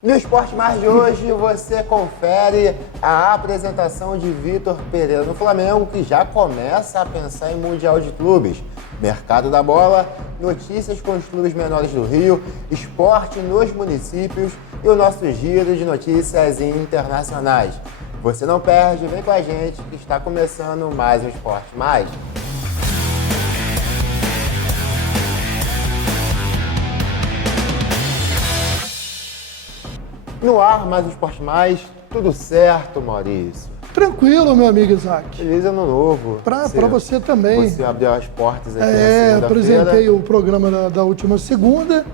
No Esporte Mais de hoje, você confere a apresentação de Vitor Pereira no Flamengo, que já começa a pensar em Mundial de Clubes. Mercado da bola, notícias com os clubes menores do Rio, esporte nos municípios e o nosso giro de notícias internacionais. Você não perde, vem com a gente que está começando mais um Esporte Mais. No ar, mais um Esporte Mais, tudo certo, Maurício? Tranquilo, meu amigo Isaac. Feliz ano novo. Para você também. Você abriu as portas aqui na segunda-feira. Apresentei o programa da última segunda,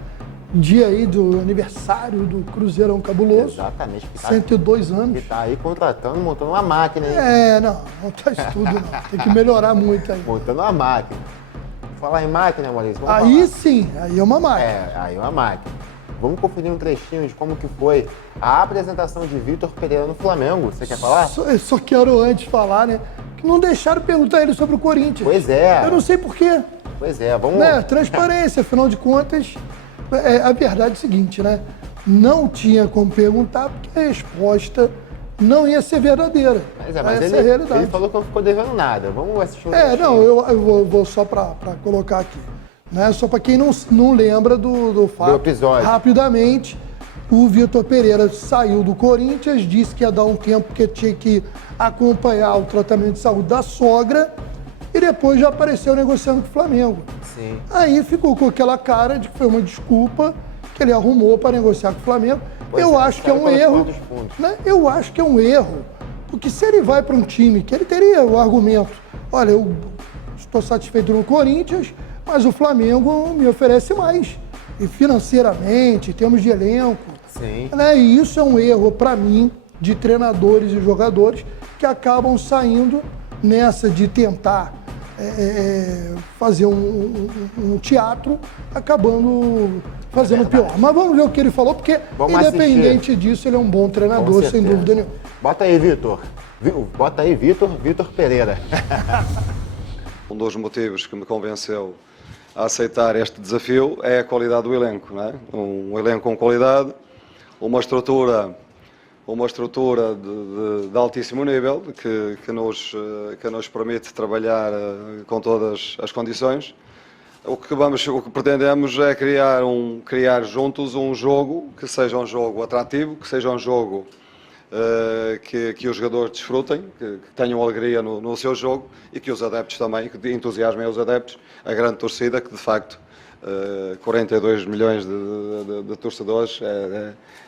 dia aí do aniversário do Cruzeirão Cabuloso. Exatamente. 102 anos. Que tá aí contratando, montando uma máquina, hein? Não tá isso tudo não. Tem que melhorar muito aí. Montando uma máquina. Falar em máquina, Maurício, vamos Aí falar. sim, aí é uma máquina. Aí é uma máquina. Vamos conferir um trechinho de como que foi a apresentação de Vitor Pereira no Flamengo. Você quer falar? Eu só quero antes falar, né? Que não deixaram perguntar ele sobre o Corinthians. Pois é. Eu não sei por quê. Pois é, vamos... Transparência, afinal de contas, a verdade é o seguinte, né? Não tinha como perguntar porque a resposta não ia ser verdadeira. Mas essa é a realidade. Ele falou que não ficou devendo nada. Vamos assistir um trechinho. Eu vou só para colocar aqui. Né? Só para quem não lembra do fato. Do episódio. Rapidamente, o Vitor Pereira saiu do Corinthians, disse que ia dar um tempo porque tinha que acompanhar o tratamento de saúde da sogra e depois já apareceu negociando com o Flamengo. Sim. Aí ficou com aquela cara de que foi uma desculpa que ele arrumou para negociar com o Flamengo. Eu acho que é um erro. Né? Eu acho que é um erro, porque se ele vai para um time que ele teria o argumento, olha, eu estou satisfeito no Corinthians, mas o Flamengo me oferece mais, e financeiramente, em termos de elenco. Sim. Né? E isso é um erro, para mim, de treinadores e jogadores que acabam saindo nessa de tentar fazer um teatro, acabando fazendo pior. Mas vamos ver o que ele falou, porque independente disso, ele é um bom treinador, sem dúvida nenhuma. Bota aí, Vitor. Bota aí, Vitor Pereira. Um dos motivos que me convenceu a aceitar este desafio é a qualidade do elenco, não é? Um elenco com qualidade, uma estrutura de altíssimo nível que nos permite trabalhar com todas as condições. O que pretendemos é criar juntos um jogo que seja um jogo atrativo, que seja um jogo que os jogadores desfrutem, que tenham alegria no seu jogo e que os adeptos também, que entusiasmem os adeptos, a grande torcida, que de facto 42 milhões de torcedores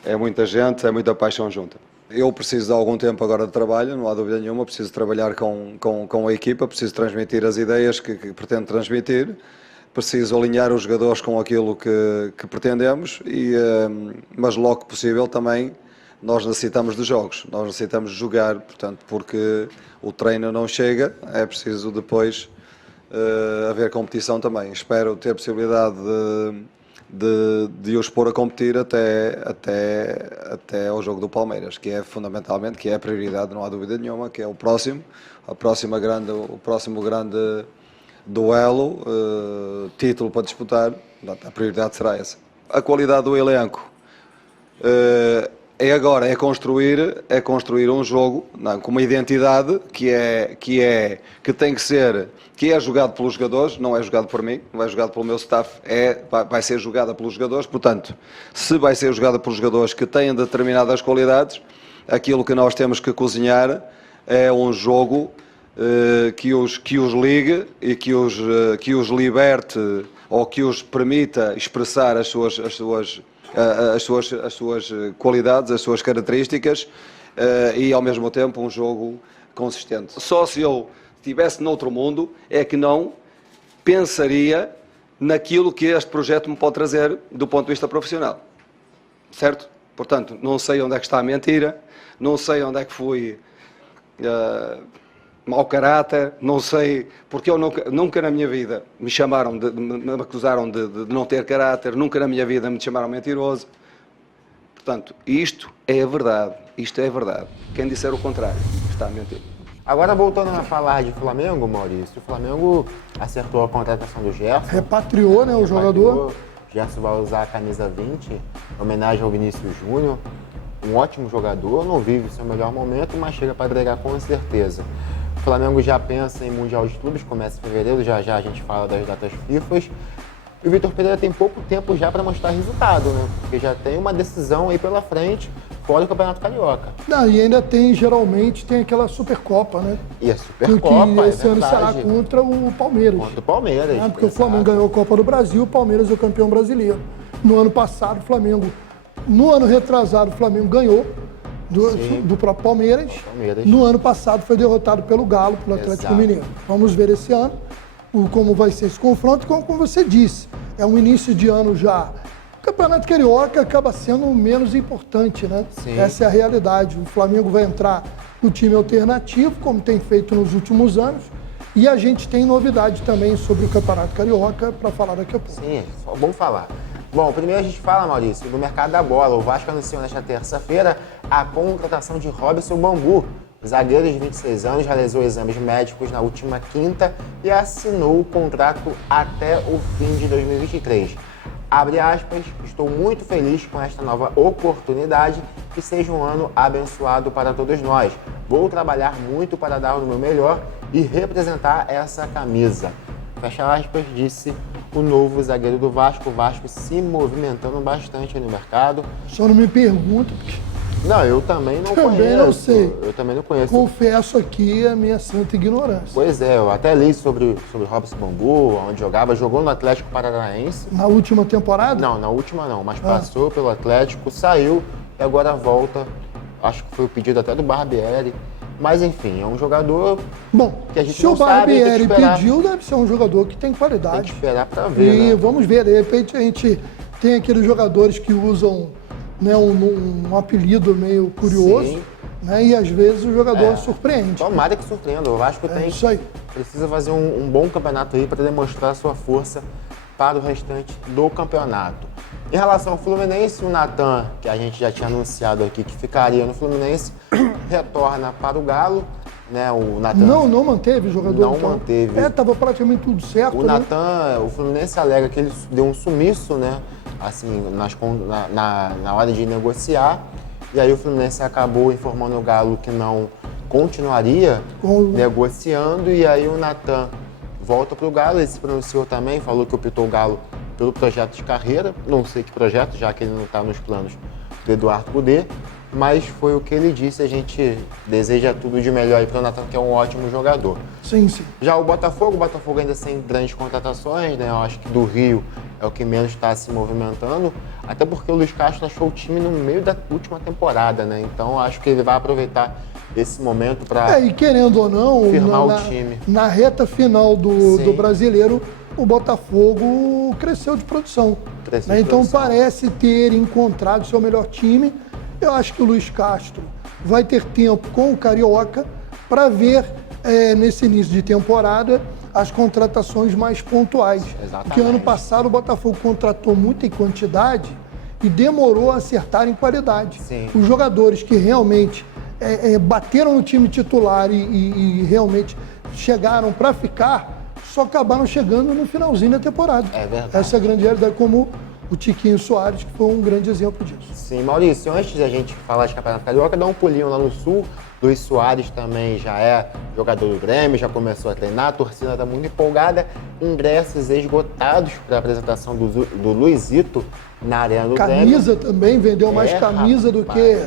é muita gente, é muita paixão junta. Eu preciso de algum tempo agora de trabalho, não há dúvida nenhuma, preciso trabalhar com a equipa, preciso transmitir as ideias que pretendo transmitir, preciso alinhar os jogadores com aquilo que pretendemos, mas logo que possível também nós necessitamos de jogos, nós necessitamos de jogar, portanto, porque o treino não chega, é preciso depois haver competição também. Espero ter possibilidade de os pôr a competir até ao jogo do Palmeiras, que é fundamentalmente, que é a prioridade, não há dúvida nenhuma, que é o próximo grande duelo, título para disputar, a prioridade será essa. A qualidade do elenco é construir um jogo com uma identidade que é jogado pelos jogadores, não é jogado por mim, não é jogado pelo meu staff, vai ser jogada pelos jogadores. Portanto, se vai ser jogada pelos jogadores que têm determinadas qualidades, aquilo que nós temos que cozinhar é um jogo que os ligue e que os liberte ou que os permita expressar as suas qualidades, as suas características e ao mesmo tempo um jogo consistente. Só se eu estivesse noutro mundo é que não pensaria naquilo que este projeto me pode trazer do ponto de vista profissional, certo? Portanto, não sei onde é que está a mentira, não sei onde é que fui mau caráter, não sei, porque eu nunca na minha vida me acusaram de não ter caráter, nunca na minha vida me chamaram mentiroso. Portanto, isto é a verdade, Quem disser o contrário está a mentir. Agora, voltando a falar de Flamengo, Maurício, o Flamengo acertou a contratação do Gerson. Repatriou, né, o jogador. Gerson vai usar a camisa 20, em homenagem ao Vinícius Júnior. Um ótimo jogador, não vive seu melhor momento, mas chega para agregar com certeza. O Flamengo já pensa em Mundial de Clubes, começa em fevereiro, já a gente fala das datas FIFA. E o Vitor Pereira tem pouco tempo já para mostrar resultado, né? Porque já tem uma decisão aí pela frente, fora do Campeonato Carioca. Não, e ainda geralmente tem aquela Supercopa, né? E a Supercopa, que esse ano será contra o Palmeiras. Contra o Palmeiras. Porque o Flamengo ganhou a Copa do Brasil, o Palmeiras é o campeão brasileiro. No ano passado, no ano retrasado, o Flamengo ganhou do próprio Palmeiras. No ano passado foi derrotado pelo Galo, pelo Atlético Mineiro. Vamos ver esse ano como vai ser esse confronto. Como você disse, é um início de ano já. O Campeonato Carioca acaba sendo menos importante, né? Sim. Essa é a realidade. O Flamengo vai entrar no time alternativo, como tem feito nos últimos anos. E a gente tem novidade também sobre o Campeonato Carioca para falar daqui a pouco. Sim, só bom falar. Bom, primeiro a gente fala, Maurício, do mercado da bola. O Vasco anunciou nesta terça-feira a contratação de Robson Bambu. O zagueiro de 26 anos realizou exames médicos na última quinta e assinou o contrato até o fim de 2023. Abre aspas, estou muito feliz com esta nova oportunidade, que seja um ano abençoado para todos nós. Vou trabalhar muito para dar o meu melhor e representar essa camisa. Fecha aspas, disse o novo zagueiro do Vasco. O Vasco se movimentando bastante no mercado. Só não me pergunta, porque... Não, eu também não conheço. Também não sei. Eu também não conheço. Confesso aqui a minha santa ignorância. Pois é, eu até li sobre Robson Bambu, onde jogou no Atlético Paranaense. Na última temporada? Não, na última não, mas passou pelo Atlético, saiu e agora volta. Acho que foi o pedido até do Barbieri. Mas enfim, é um jogador que a gente não sabe. Se o Barbieri pediu, deve ser um jogador que tem qualidade. Tem que esperar para ver, E né? vamos ver, de repente a gente tem aqueles jogadores que usam, né, um apelido meio curioso. Sim. Né, e às vezes o jogador surpreende. Tomara que surpreenda. O Vasco Isso aí. Precisa fazer um bom campeonato aí para demonstrar a sua força para o restante do campeonato. Em relação ao Fluminense, o Natan, que a gente já tinha anunciado aqui que ficaria no Fluminense, retorna para o Galo. Né, o Natan não manteve o jogador? Não manteve. Estava praticamente tudo certo. O Natan, o Fluminense alega que ele deu um sumiço, né? Assim, na hora de negociar. E aí o Fluminense acabou informando o Galo que não continuaria negociando. E aí o Natan volta para o Galo. Ele se pronunciou também, falou que optou o Galo pelo projeto de carreira. Não sei que projeto, já que ele não está nos planos do Eduardo Cudê. Mas foi o que ele disse, a gente deseja tudo de melhor aí para o Natan, que é um ótimo jogador. Sim, sim. Já o Botafogo ainda sem grandes contratações, né? Eu acho que do Rio é o que menos está se movimentando, até porque o Luiz Castro achou o time no meio da última temporada, né? Então eu acho que ele vai aproveitar esse momento para e querendo ou não, firmar o time. Na reta final do Brasileiro, o Botafogo cresceu de produção. Então parece ter encontrado seu melhor time. Eu acho que o Luiz Castro vai ter tempo com o Carioca para ver, nesse início de temporada, as contratações mais pontuais. Exatamente. Porque ano passado o Botafogo contratou muita em quantidade e demorou a acertar em qualidade. Sim. Os jogadores que realmente bateram no time titular e realmente chegaram para ficar, só acabaram chegando no finalzinho da temporada. É verdade. Essa é a grande realidade, como o Tiquinho Soares, que foi um grande exemplo disso. Sim, Maurício, antes da gente falar de Campeonato Carioca, dá um pulinho lá no Sul. Luiz Soares também já é jogador do Grêmio, já começou a treinar, a torcida está muito empolgada. Ingressos esgotados para a apresentação do Luizito na Arena do Grêmio. Camisa também, vendeu mais camisa do que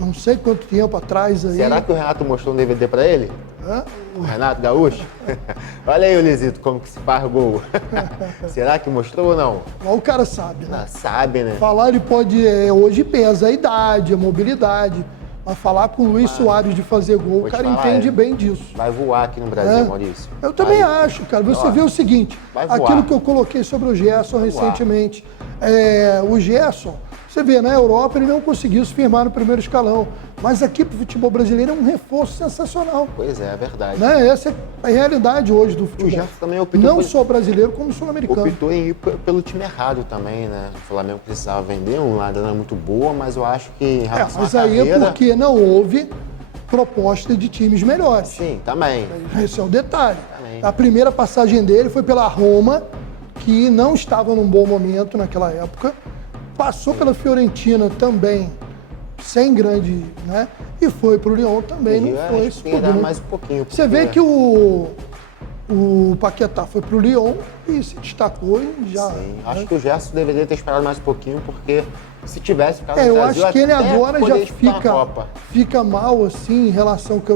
não sei quanto tempo atrás aí. Será que o Renato mostrou um DVD para ele? O Renato Gaúcho? Olha aí o Luizito, como que se faz gol. Será que mostrou ou não? O cara sabe, né? Sabe, né? Falar ele pode, hoje pesa a idade, a mobilidade, mas falar com o Luiz Soares de fazer gol, o cara entende bem disso. Vai voar aqui no Brasil, Maurício. Eu também acho, cara. Você vê o seguinte, aquilo que eu coloquei sobre o Gerson recentemente. O Gerson, você vê, na Europa ele não conseguiu se firmar no primeiro escalão. Mas aqui pro futebol brasileiro é um reforço sensacional. Pois é verdade. Né? Essa é a realidade hoje do futebol. O Gerson também optou não só brasileiro, como sul-americano. Optou em ir pelo time errado também, né? O Flamengo precisava vender, uma grana muito boa, mas eu acho que em relação mas à aí carreira... é porque não houve proposta de times melhores. Sim, também. Esse é o detalhe. Também. A primeira passagem dele foi pela Roma, que não estava num bom momento naquela época, passou pela Fiorentina também, sem grande, né? E foi para o Lyon também, não foi isso tudo. Mais um pouquinho. Você vê que o Paquetá foi para o Lyon e se destacou e já... Sim, acho que o Gerson deveria ter esperado mais um pouquinho, porque se tivesse ficado no eu Brasil, acho que ele agora já Copa. fica mal, assim, em relação com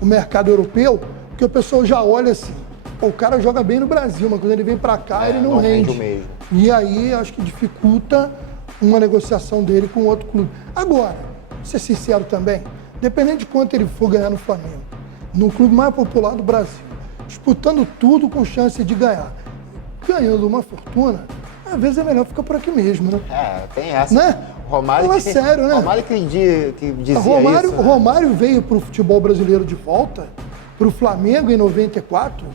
o mercado europeu, porque o pessoal já olha assim, o cara joga bem no Brasil, mas quando ele vem para cá, ele não rende. Mesmo. E aí, acho que dificulta uma negociação dele com outro clube. Agora, vou ser sincero também, dependendo de quanto ele for ganhar no Flamengo, no clube mais popular do Brasil, disputando tudo com chance de ganhar, ganhando uma fortuna, às vezes é melhor ficar por aqui mesmo, né? Tem essa. Né? Romário, é sério, né? Romário que dizia Romário, isso. Né? Romário veio para o futebol brasileiro de volta, para o Flamengo em 94,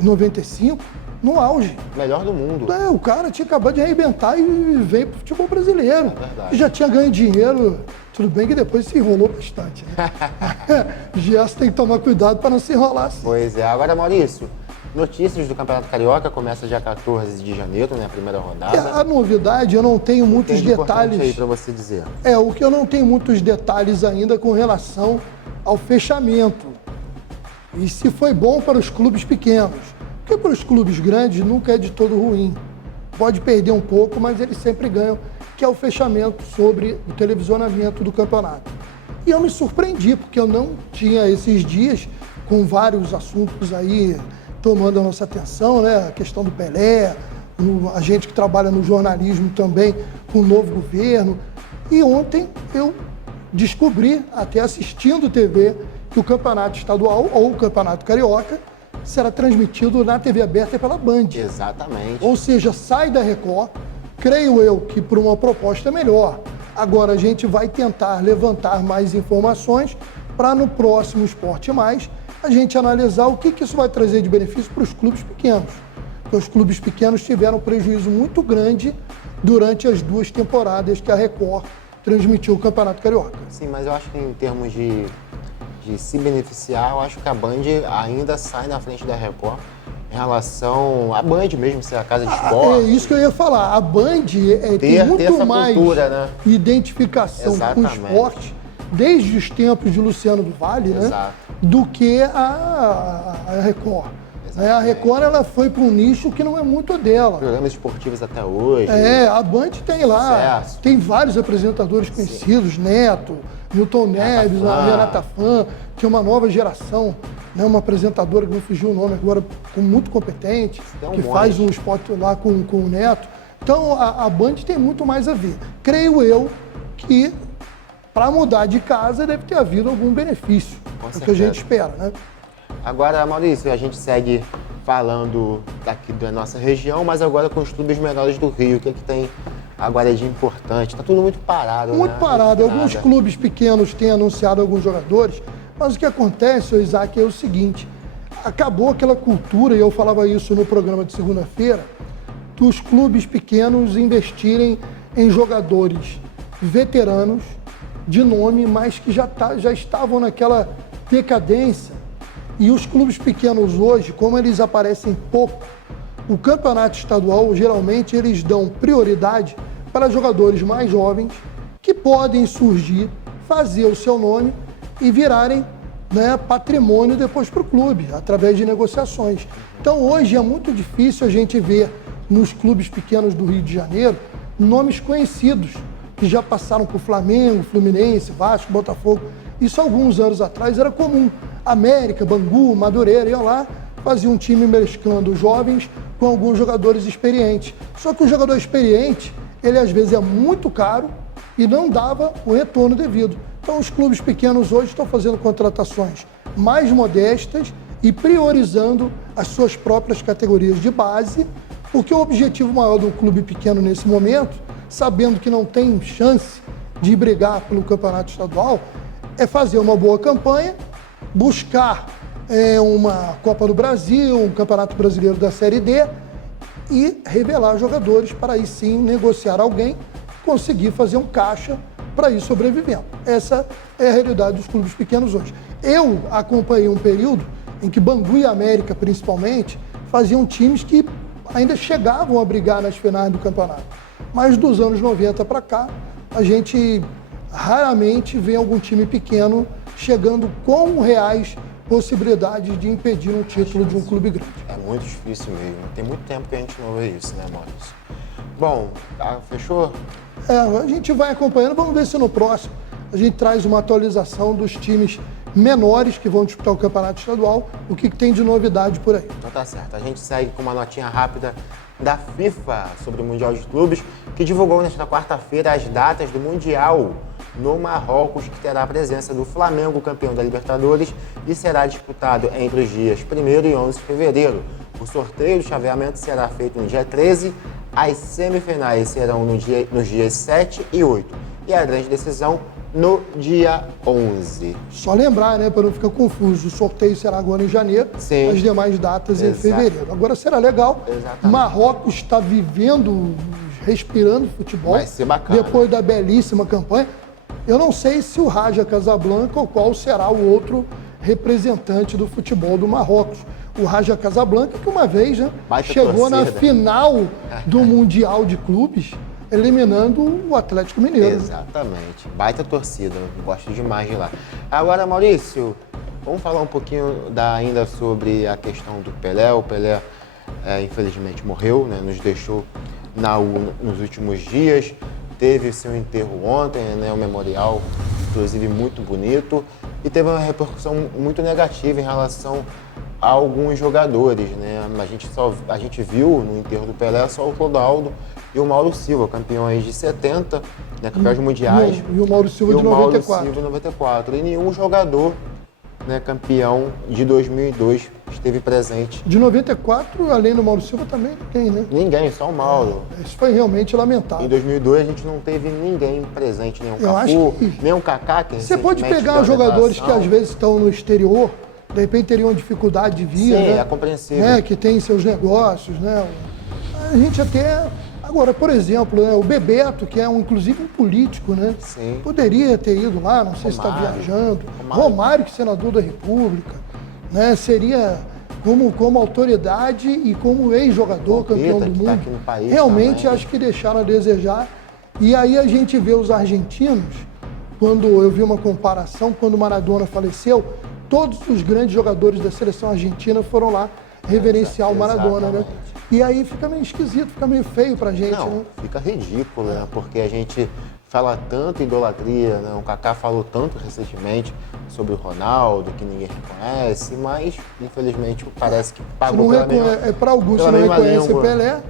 95, no auge. Melhor do mundo. O cara tinha acabado de arrebentar e veio para o futebol brasileiro. Verdade. E já tinha ganho dinheiro, tudo bem que depois se enrolou bastante. Né? Gerson tem que tomar cuidado para não se enrolar assim. Pois é. Agora, Maurício, notícias do Campeonato Carioca, começa dia 14 de janeiro, né? A primeira rodada. A novidade, eu não tenho muitos detalhes. Aí para você dizer. O que eu não tenho muitos detalhes ainda com relação ao fechamento. E se foi bom para os clubes pequenos. Porque para os clubes grandes nunca é de todo ruim. Pode perder um pouco, mas eles sempre ganham, que é o fechamento sobre o televisionamento do campeonato. E eu me surpreendi, porque eu não tinha esses dias, com vários assuntos aí tomando a nossa atenção, né? A questão do Pelé, a gente que trabalha no jornalismo também, com o novo governo. E ontem eu descobri, até assistindo TV, que o campeonato estadual ou o campeonato carioca será transmitido na TV aberta pela Band. Exatamente. Ou seja, sai da Record, creio eu que por uma proposta melhor. Agora a gente vai tentar levantar mais informações para no próximo Esporte Mais a gente analisar o que isso vai trazer de benefício para os clubes pequenos. Porque os clubes pequenos tiveram um prejuízo muito grande durante as 2 temporadas que a Record transmitiu o Campeonato Carioca. Sim, mas eu acho que em termos de se beneficiar, eu acho que a Band ainda sai na frente da Record em relação à Band mesmo, ser a casa de esporte. É isso que eu ia falar. A Band tem muito mais cultura, né? identificação com o esporte, desde os tempos de Luciano do Vale, né? Do que a Record. A Record ela foi para um nicho que não é muito dela. Programas esportivos até hoje. A Band tem lá, Sucesso. tem vários apresentadores conhecidos, Neto, Milton Neves, a Renata Fã, que é uma nova geração, né? Uma apresentadora que não fugiu o nome agora, muito competente, que faz um spot lá com o Neto. Então a Band tem muito mais a ver. Creio eu que para mudar de casa deve ter havido algum benefício, é o que a gente espera, né? Agora, Maurício, a gente segue falando daqui da nossa região, mas agora com os clubes menores do Rio. O que é que tem agora de importante? Tá tudo muito parado, Muito parado. Alguns clubes pequenos têm anunciado alguns jogadores, mas o que acontece, Isaac, é o seguinte, acabou aquela cultura, e eu falava isso no programa de segunda-feira, dos clubes pequenos investirem em jogadores veteranos de nome, mas que já estavam naquela decadência. E os clubes pequenos hoje, como eles aparecem pouco, o campeonato estadual, geralmente, eles dão prioridade para jogadores mais jovens que podem surgir, fazer o seu nome e virarem, né, patrimônio depois para o clube, através de negociações. Então, hoje é muito difícil a gente ver nos clubes pequenos do Rio de Janeiro nomes conhecidos, que já passaram por Flamengo, Fluminense, Vasco, Botafogo. Isso alguns anos atrás era comum. América, Bangu, Madureira, iam lá, faziam um time mesclando jovens com alguns jogadores experientes. Só que o jogador experiente, ele às vezes é muito caro e não dava o retorno devido. Então os clubes pequenos hoje estão fazendo contratações mais modestas e priorizando as suas próprias categorias de base, porque o objetivo maior do clube pequeno nesse momento, sabendo que não tem chance de brigar pelo campeonato estadual, é fazer uma boa campanha, buscar uma Copa do Brasil, um Campeonato Brasileiro da Série D e revelar jogadores para aí sim negociar alguém, conseguir fazer um caixa para ir sobrevivendo. Essa é a realidade dos clubes pequenos hoje. Eu acompanhei um período em que Bangu e América, principalmente, faziam times que ainda chegavam a brigar nas finais do campeonato. Mas dos anos 90 para cá, a gente raramente vê algum time pequeno chegando com reais possibilidades de impedir um título de um clube grande. É muito difícil mesmo. Tem muito tempo que a gente não vê isso, né, Maurício? Bom, tá, fechou? A gente vai acompanhando, vamos ver se no próximo a gente traz uma atualização dos times menores que vão disputar o campeonato estadual, o que tem de novidade por aí. Então tá certo. A gente segue com uma notinha rápida da FIFA sobre o Mundial de Clubes, que divulgou nesta quarta-feira as datas do Mundial no Marrocos, que terá a presença do Flamengo, campeão da Libertadores, e será disputado entre os dias 1º e 11 de fevereiro. O sorteio do chaveamento será feito no dia 13, as semifinais serão nos dias 7 e 8, e a grande decisão no dia 11. Só lembrar, né, para não ficar confuso, o sorteio será agora em janeiro, Sim. as demais datas em fevereiro. Agora será legal, Exatamente. Marrocos está vivendo, respirando futebol, Vai ser bacana. Depois da belíssima campanha. Eu não sei se o Raja Casablanca ou qual será o outro representante do futebol do Marrocos. O Raja Casablanca, que uma vez, né, chegou na final do Mundial de Clubes, eliminando o Atlético Mineiro. Exatamente. Baita torcida. Eu gosto demais de lá. Agora, Maurício, vamos falar um pouquinho ainda sobre a questão do Pelé. O Pelé, infelizmente, morreu, né? Nos deixou nos últimos dias. Teve seu enterro ontem, né? O memorial, inclusive, muito bonito. E teve uma repercussão muito negativa em relação a alguns jogadores, né? A gente viu no enterro do Pelé só o Clodoaldo e o Mauro Silva, campeões de 70, né, campeões mundiais. E o Mauro Silva de 94. Mauro Silva de 94. E nenhum jogador, né, campeão de 2002 esteve presente. De 94, além do Mauro Silva, também ninguém, né? Ninguém, só o Mauro. Isso foi realmente lamentável. Em 2002 a gente não teve ninguém presente, nem o Eu Cafu, acho que nem o Kaká, que Você pode recentemente pegar deu a jogadores que declaração. às vezes estão no exterior, de repente teriam dificuldade de vir, Sim, né? é compreensível. Né? Que tem seus negócios, né? A gente até... Agora, por exemplo, né? O Bebeto, que é inclusive um político, né? Sim. Poderia ter ido lá, não sei se está Romário. viajando. Romário, que é senador da República, né? Seria como autoridade e como ex-jogador, campeão do que tá mundo. aqui no país Realmente também. acho que deixaram a desejar. E aí a gente vê os argentinos, quando eu vi uma comparação, quando o Maradona faleceu, todos os grandes jogadores da seleção argentina foram lá reverenciar o Maradona, né? Exatamente. E aí fica meio esquisito, fica meio feio pra gente, Não, né? fica ridículo, né? Porque a gente fala tanto em idolatria, né? O Kaká falou tanto recentemente sobre o Ronaldo, que ninguém reconhece, mas infelizmente parece que Se pagou não pela mesma... para alguns, se pela não mesma reconhece língua. Pelé,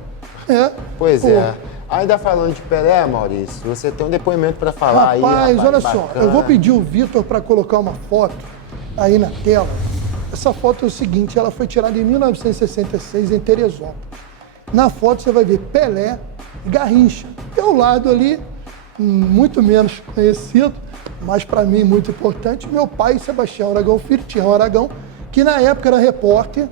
Pois pô, é. Ainda falando de Pelé, Maurício, você tem um depoimento para falar aí, Rapaz, olha só, bacana. eu vou pedir o Vitor para colocar uma foto aí na tela. Essa foto é o seguinte, ela foi tirada em 1966 em Teresópolis. Na foto você vai ver Pelé e Garrincha. E ao lado ali, muito menos conhecido, mas para mim muito importante, meu pai, Sebastião Aragão Filho, Tião Aragão, que na época era repórter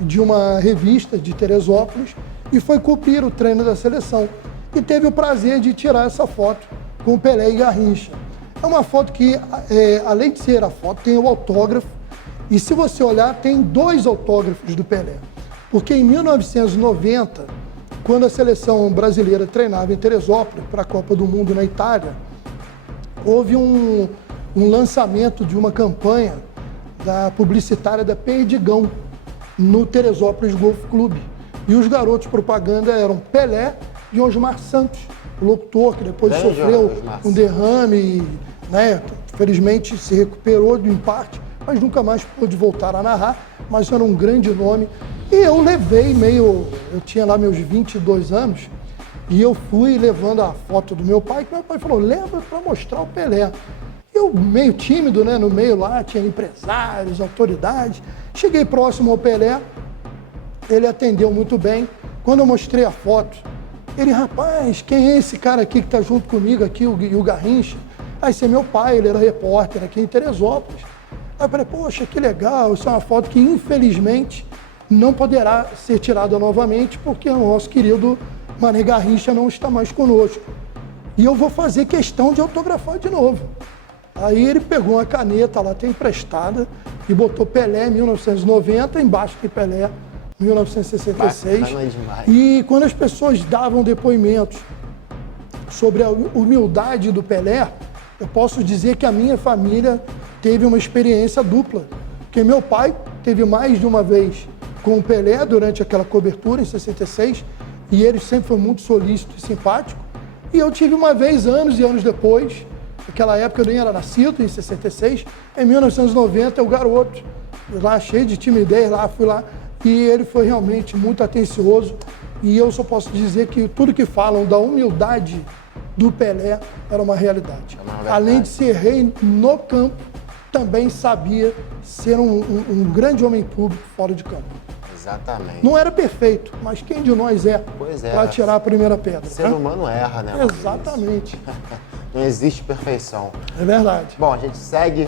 de uma revista de Teresópolis e foi cobrir o treino da seleção. E teve o prazer de tirar essa foto com Pelé e Garrincha. É uma foto que, além de ser a foto, tem o autógrafo. E se você olhar, tem 2 autógrafos do Pelé. Porque em 1990, quando a seleção brasileira treinava em Teresópolis para a Copa do Mundo na Itália, houve um lançamento de uma campanha da publicitária da Perdigão no Teresópolis Golf Clube. E os garotos propaganda eram Pelé e Osmar Santos, o locutor que depois Grande sofreu Osmar um derrame e, né, felizmente se recuperou em parte, mas nunca mais pôde voltar a narrar, mas era um grande nome. E eu levei eu tinha lá meus 22 anos, e eu fui levando a foto do meu pai, que meu pai falou, leva para mostrar o Pelé. Eu meio tímido, né, no meio lá, tinha empresários, autoridades. Cheguei próximo ao Pelé, ele atendeu muito bem. Quando eu mostrei a foto, ele, rapaz, quem é esse cara aqui que está junto comigo aqui, o Garrincha? Aí, esse é meu pai, ele era repórter aqui em Teresópolis. Aí eu falei, poxa, que legal, isso é uma foto que infelizmente não poderá ser tirada novamente, porque o nosso querido Mané Garrincha não está mais conosco. E eu vou fazer questão de autografar de novo. Aí ele pegou uma caneta lá, tem emprestada, e botou Pelé 1990, embaixo de Pelé 1966. Bacana demais. E quando as pessoas davam depoimentos sobre a humildade do Pelé, eu posso dizer que a minha família teve uma experiência dupla. Porque meu pai teve mais de uma vez com o Pelé durante aquela cobertura em 66, e ele sempre foi muito solícito e simpático. E eu tive uma vez, anos e anos depois, naquela época eu nem era nascido, em 66, em 1990, o garoto, lá cheio de timidez, fui lá, e ele foi realmente muito atencioso. E eu só posso dizer que tudo que falam da humildade do Pelé era uma realidade. Além de ser rei no campo, também sabia ser um grande homem público fora de campo. Exatamente. Não era perfeito, mas quem de nós é para tirar a primeira pedra? O ser humano erra, né? Exatamente. Não existe perfeição. É verdade. Bom, a gente segue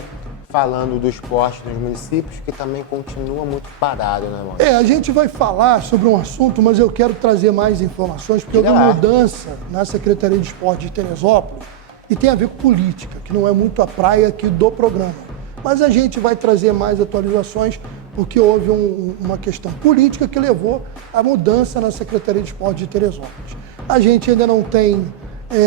falando do esporte nos municípios, que também continua muito parado, né, mano? A gente vai falar sobre um assunto, mas eu quero trazer mais informações, porque houve mudança na Secretaria de Esporte de Teresópolis e tem a ver com política, que não é muito a praia aqui do programa. Mas a gente vai trazer mais atualizações, porque houve uma questão política que levou à mudança na Secretaria de Esporte de Teresópolis. A gente ainda não tem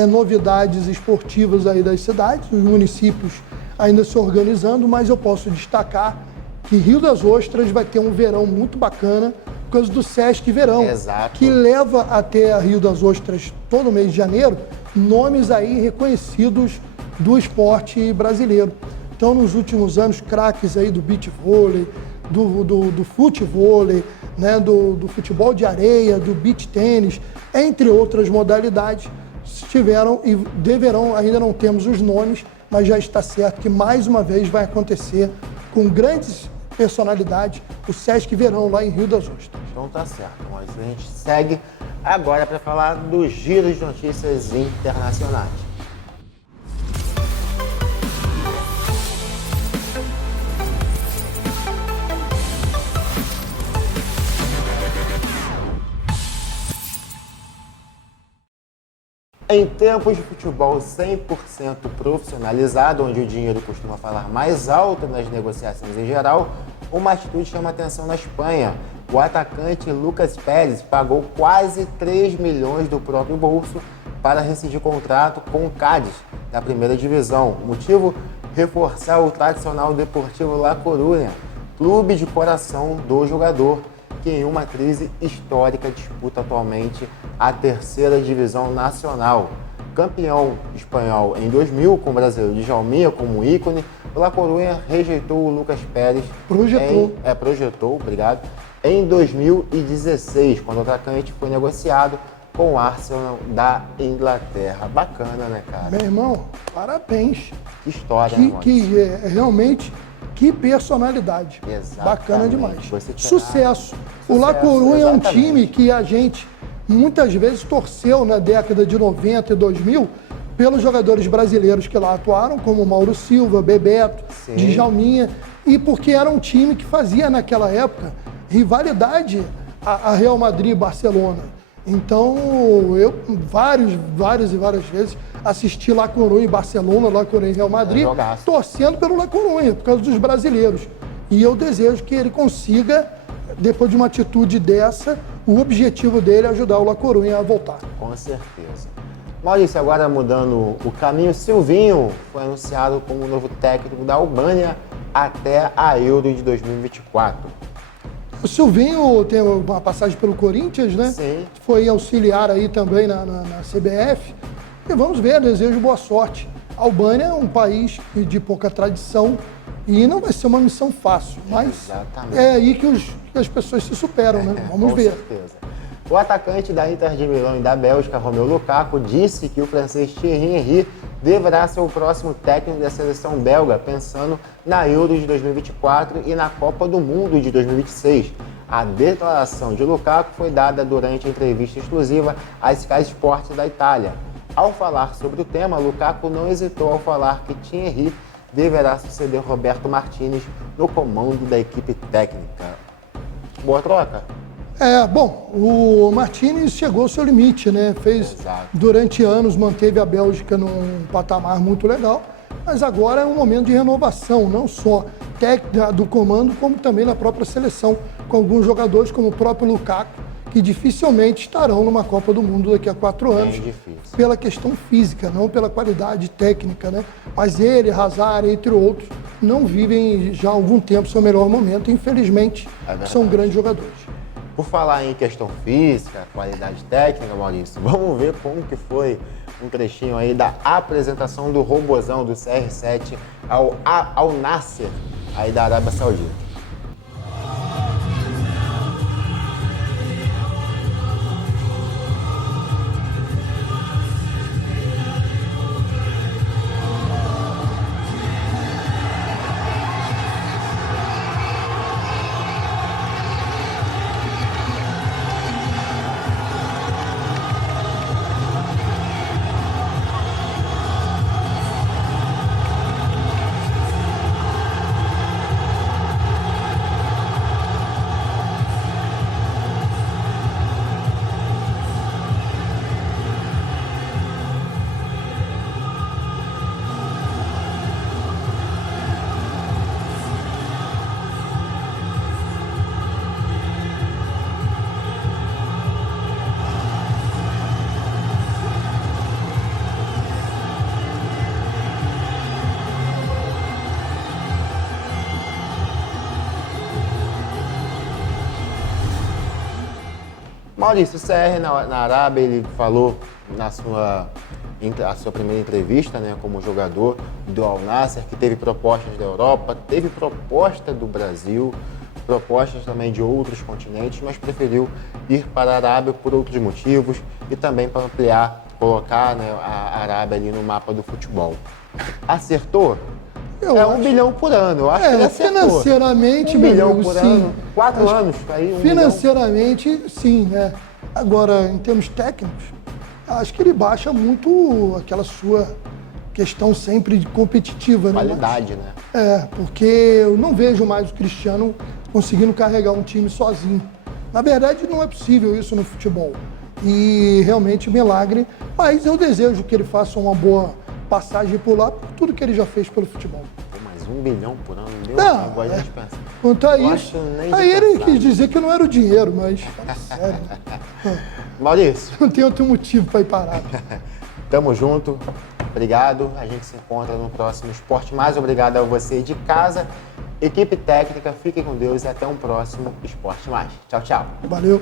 novidades esportivas aí das cidades, os municípios ainda se organizando, mas eu posso destacar que Rio das Ostras vai ter um verão muito bacana por causa do Sesc Verão, que leva até Rio das Ostras todo mês de janeiro nomes aí reconhecidos do esporte brasileiro. Então, nos últimos anos, craques aí do beach vôlei, do futevôlei, né, do futebol de areia, do beach tênis, entre outras modalidades, estiveram e deverão, ainda não temos os nomes, mas já está certo que mais uma vez vai acontecer com grandes personalidades o Sesc Verão lá em Rio das Ostras. Então tá certo, mas a gente segue agora para falar do giro de notícias internacionais. Em tempos de futebol 100% profissionalizado, onde o dinheiro costuma falar mais alto nas negociações em geral, uma atitude chama atenção na Espanha. O atacante Lucas Pérez pagou quase 3 milhões do próprio bolso para rescindir contrato com o Cádiz, da primeira divisão. O motivo? Reforçar o tradicional Deportivo La Coruña, clube de coração do jogador, que em uma crise histórica disputa atualmente a terceira divisão nacional. Campeão espanhol em 2000, com o brasileiro Djalminha como ícone, o La Coruña rejeitou o Lucas Pérez. Projetou, obrigado. Em 2016, quando o atacante foi negociado com o Arsenal da Inglaterra. Bacana, né, cara? Meu irmão, parabéns. Que história, né, realmente, que personalidade. Exatamente. Bacana demais. Sucesso. O La Coruña é um time que a gente muitas vezes torceu na década de 90 e 2000 pelos jogadores brasileiros que lá atuaram, como Mauro Silva, Bebeto, Djalminha, e porque era um time que fazia naquela época rivalidade a Real Madrid e Barcelona. Então, eu várias vezes assisti La Coruña e Barcelona, La Coruña e Real Madrid, torcendo pelo La Coruña, por causa dos brasileiros. E eu desejo que ele consiga, depois de uma atitude dessa, o objetivo dele é ajudar o La Coruña a voltar. Com certeza. Maurício, agora mudando o caminho, Silvinho foi anunciado como o novo técnico da Albânia até a Euro de 2024. O Silvinho tem uma passagem pelo Corinthians, né? Sim. Foi auxiliar aí também na CBF. E vamos ver, desejo boa sorte. A Albânia é um país de pouca tradição e não vai ser uma missão fácil, mas é aí que as pessoas se superam, né? Vamos ver. Com certeza. O atacante da Inter de Milão e da Bélgica, Romelu Lukaku, disse que o francês Thierry Henry deverá ser o próximo técnico da seleção belga, pensando na Euro de 2024 e na Copa do Mundo de 2026. A declaração de Lukaku foi dada durante a entrevista exclusiva à Sky Sport da Itália. Ao falar sobre o tema, Lukaku não hesitou ao falar que Thierry deverá suceder Roberto Martinez no comando da equipe técnica. Boa troca? Bom, o Martinez chegou ao seu limite, né? Durante anos, manteve a Bélgica num patamar muito legal, mas agora é um momento de renovação, não só técnica do comando, como também na própria seleção, com alguns jogadores, como o próprio Lukaku, que dificilmente estarão numa Copa do Mundo daqui a 4 anos. difícil. Pela questão física, não pela qualidade técnica, né? Mas ele, Hazard, entre outros, não vivem já há algum tempo seu melhor momento. Infelizmente, são grandes jogadores. Por falar em questão física, qualidade técnica, Maurício, vamos ver como que foi um trechinho aí da apresentação do robozão do CR7 ao Nasser, aí da Arábia Saudita. Maurício, o CR na Arábia, ele falou a sua primeira entrevista, né, como jogador do Al Nassr, que teve propostas da Europa, teve proposta do Brasil, propostas também de outros continentes, mas preferiu ir para a Arábia por outros motivos e também para ampliar, colocar, né, a Arábia ali no mapa do futebol. Acertou? $1 bilhão por ano, eu acho que ele acertou. Financeiramente, $1 bilhão amigo, por sim. ano, 4 anos, aí Financeiramente, sim, né? Agora, em termos técnicos, acho que ele baixa muito aquela sua questão sempre competitiva, né? Qualidade, né? Porque eu não vejo mais o Cristiano conseguindo carregar um time sozinho. Na verdade, não é possível isso no futebol. E realmente, milagre. Mas eu desejo que ele faça uma boa passagem por lá, por tudo que ele já fez pelo futebol. Mas $1 bilhão por ano, meu Não, agora a gente pensa. Quanto a isso, aí ele quis dizer que não era o dinheiro, mas fala sério, né? Maurício, Não tem outro motivo para ir parado. tamo junto, obrigado, a gente se encontra no próximo Esporte Mais, obrigado a você de casa, equipe técnica, fiquem com Deus e até um próximo Esporte Mais. Tchau, tchau. Valeu.